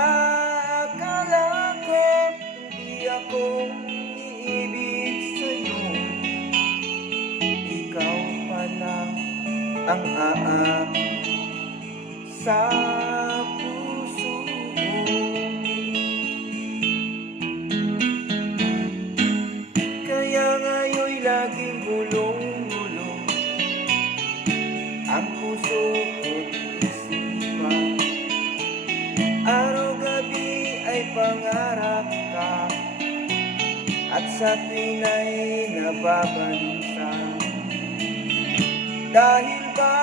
akala ko hindi ako iibig sa'yo, ikaw pala ang aakit sa puso ko. Kaya ngayon'y laging gulong-gulong ang puso ko't isipan. Araw-gabi ay pangarap ka, at sa tuwin ay nababalisa. Dahil ba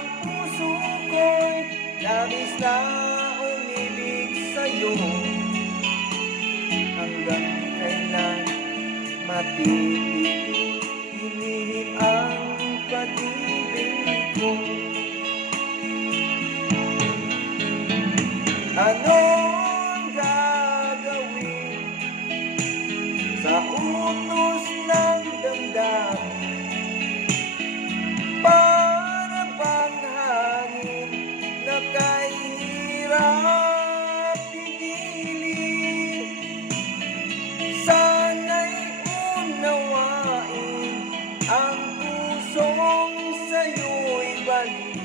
ang puso ko'y labis na umibig sa'yo, hanggang kailan matitigil ang pag-ibig ko? Ano ang gagawin sa utos ng damdamin? Para bang hangin na kahirap pigilin? Sana'y unawain ang pusong sa'yo'y balik.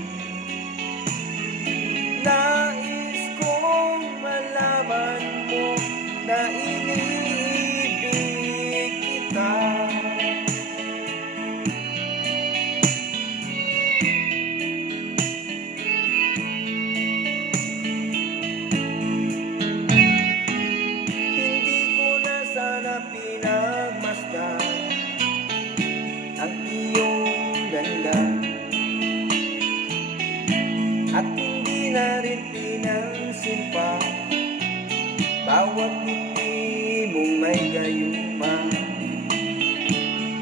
Nais kong malaman mo na iniibig kita. Hindi ko na sana pinagmasdan ang iyong ganda, at hindi na rin pinansin pa bawat ngiti mong may gayuma.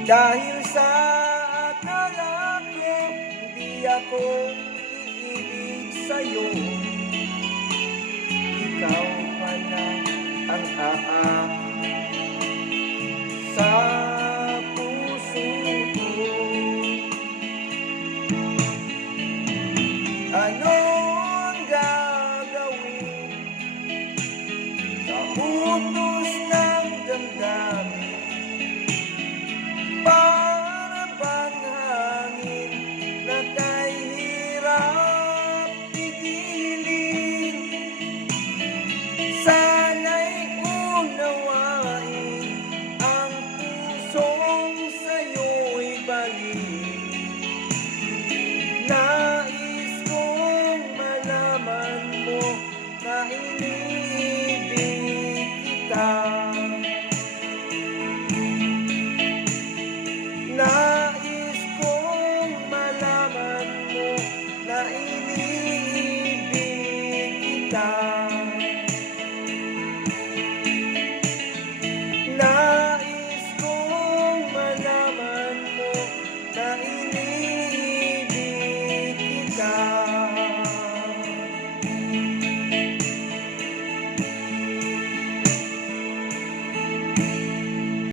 Dahil sa akala ko hindi ako iibig sa'yo, ikaw pala ang aakit sa puso ko. Ano ang gagawin sa utos ng damdamin?